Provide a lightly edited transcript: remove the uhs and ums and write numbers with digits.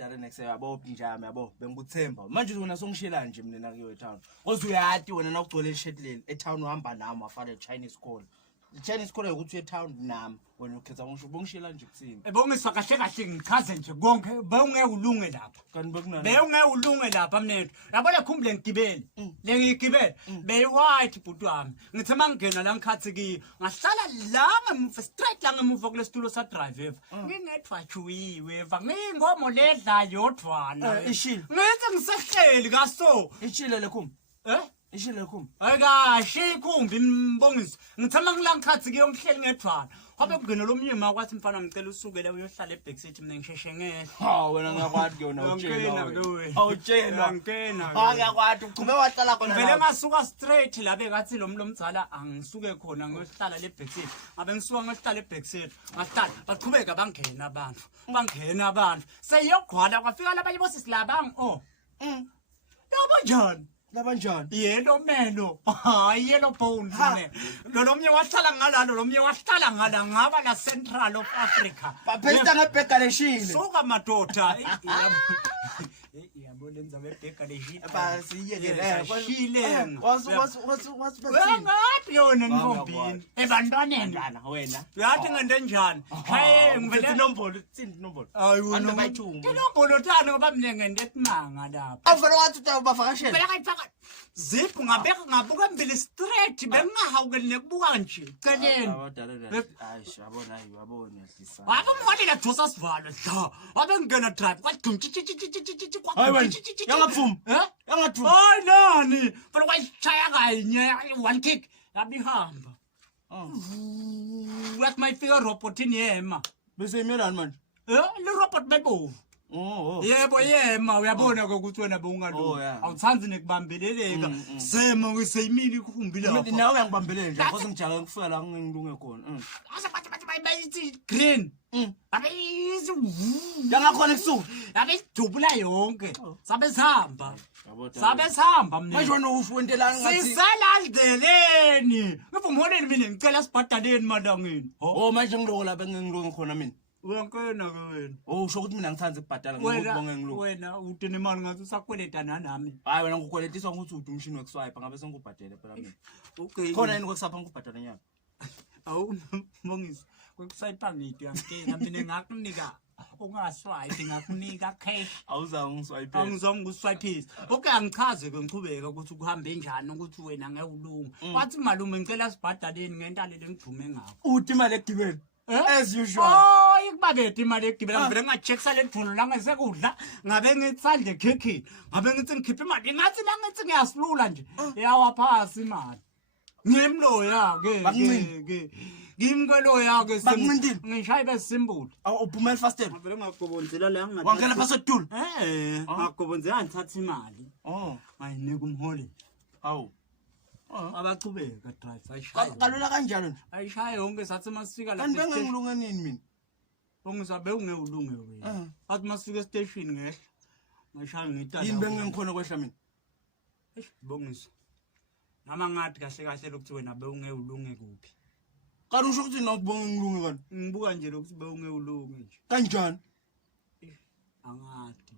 Darren next yabo njami yabo bengikuthemba manje wena songishela nje mina nakiwe town oze uyati wena nakugcwele ishetleni etown uhamba nami afale Chinese call Chinese call ukuthi uye town nami wena ukhetha ngisho bongishela nje kuthini Bongiswa kahle ngichaze nje konke bewungeke ulunge lapha kanti bekunani bewungeke ulunge lapha mnethu yabona khumbule ngigibele lengigibele beyi-white bhuti wami ngithe mangena la ngikhathi kiyo ngahlala la ngemuva straight la ngemuva kulesitulo sa driver ngingethwajuyiwe ngiyingomo ledla yodwana ishile ngithi ngisehleli kaso ishile lekhumbi ishile lekhumbi ayikashe ikhumbi Mbongiswa ngithema ngila ngikhathi kiyo ngihleli ngedwana Kwabe kugena lo myima kwathi mfana ngicela usukele uyohlala ebackseat mina ngisheshe ngehla. Ha wena ngiyakwathi kuyona utshela. Awutshela. Ngikena. Ngiyakwathi uqhube wahlala khona. Vele ngasuka straight la bekathi lo mzala angisuke khona ngiyohlala le backseat. Ngabe ngisuka ngiyohlala ebackseat. Ngahlala baqhubeka bangena abantu. Seyogqwala kwafika labanye bosisi labang Yabo njani? Yellow melo. Yellow bones ne. Lo mnye wahlala ngalalo, lo mnye wahlala ngala ngaba la Central of Africa. Baphesta ngebheka leshile. Soka madoda. Yabo lenza bebheka leshile. Basiyeke shile. Ngathi yona ngombini. Ebantwaneni wena. Uyathi ngende njani? Hayi ngivele inombolo, tsindi inombolo. Ayuna bayithunga. Inombolo thana ngoba mina ngende esimanga lapha. Avele wathi ubavakashela. Phela kayifaka zipho ngabuka mbili straight bengahawukeli nekubuka nje celeni hayi shabona yabona yahlisa waba mwalela dosa sivalo dla wabe ngena drive kwathi yangaphumi hayi nani phela kwashaya kanye one kick yabihamba what my figure robot in yema bese imelani manje le robot bebovu yebo yema uyabona ukuthi wena bewungalungi awuthanzi nekubambeleleka sema ngiseyimini ikhumbi lapha mina nawe uyangibambelele nje ngoba ngijake ngifika la ngingilunge khona bayithi green abeyizi yangakhona kusuka abedubula yonke sabe sihamba mina manje wena uwentelana ngathi sisalandeleni ngivumoleni mina ngicela sibhadaleni malangeni manje ngiloko lapha ngingilunge khona mina Uyankena ke wena. Usho ukuthi mina ngithanze ukubhadala ngikubonge ngiloko. Wena utene imali ngathi usakweleta nami. Hayi wena ngikukweletisa ukuthi uthi umshini wekuswipe ngabe sengikubhadele phela mina. Okay. Khona yini kwesapha ngikubhadala nyaka? Awu Bongiswa. Kwekuswipe ngithi uyangena mina ngakunika ungaswipe ngakunika cash. Awuzange ngiswipe. Angizange ngiswipise. Okay angichaze ke ngiqhubeka ukuthi kuhambe njani ukuthi wena ngeke ulunga. Wathi malume ngicela sibhadaleni ngentale lengijume ngakho. Uthi imali ekugibela. As usual. Ikubabethe imali ekugibela ngivele ngachecksa ledvulo la ngesekudla ngabe ngitsandle khekhe ngabe ngithi ngikhipha imali ngathi la ngithi ngiyasilula nje yawaphasi imali ngimloya ke ngimkweloya ke ngishaye besimbuli uphumela fastela ngivele ngagobonzela la ngathi wangena phasodulu ngagobonzela ngithatha imali ngayinika umholi awu abachubeka drive ayishaya kalula kanjalo nje ayishaya yonke sathi masifika la kanti bengengilunga nini mina Bongisabe ungewulunge wena athi masifika station ngehla ngishaya ngitala yini bengengikhona kwehla mina Bongiswa nama ngathi kahle lokuthi wena bewungewulunge kuphi kanti usho ukuthi nawubonga ngilunge kanti ngibuka nje lokuthi bewungewulunge nje kanjani angathi